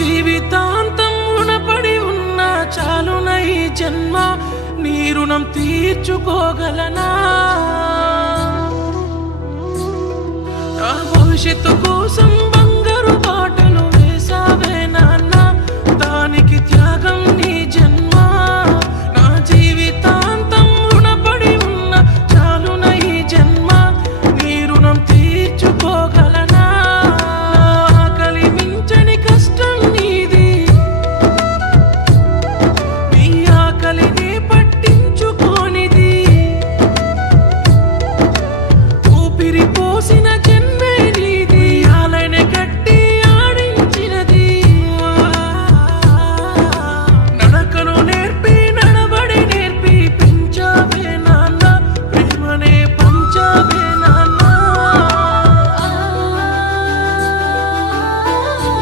జీవితాంతం రుణపడి ఉన్న చాలున ఈ జన్మ నీ రుణం తీర్చుకోగలనా నా భవిష్యత్తు కోసం